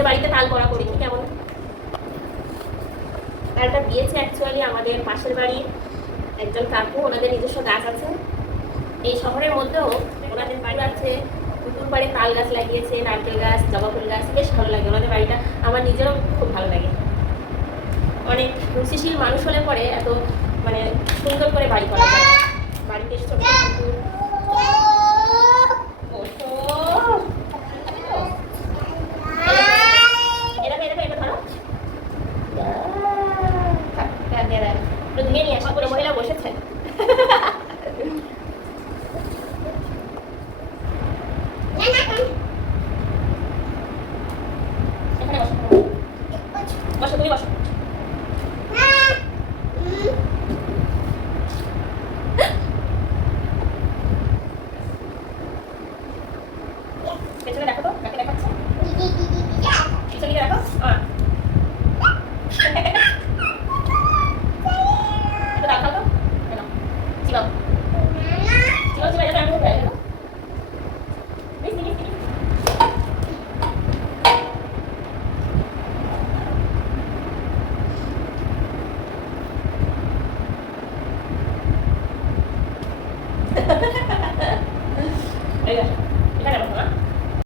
আজকে বাড়িতে তাল বড়া করি কেমন। তালটা দিয়েছে অ্যাকচুয়ালি আমাদের পাশের বাড়ির একজন কাকু, ওনাদের নিজস্ব গাছ আছে এই শহরের মধ্যেও, ওনাদের বাড়ি আছে পুকুর পাড়ে তাল গাছ লাগিয়েছে, নারকেল গাছ, জবা ফুল গাছ, বেশ ভালো লাগে ওনাদের বাড়িটা। আমার নিজেরও খুব ভালো লাগে। অনেক রুচিশীল মানুষ হলে পরে এত মানে সুন্দর করে বাড়ি করা যায়। বাড়িতে ছোট পুকুর, ধুয়ে নিয়ে আসা, পুরো মহিলা বসেছে। বসো তুমি বসো। পেছনে দেখো তো, কাকে দেখাচ্ছে? পিছনে দেখো। একটু দেখাও তো। কেন? চিবাও। চিবাও চিবাও, এটা আমি কোথায় দেখো। এখানে বসো না।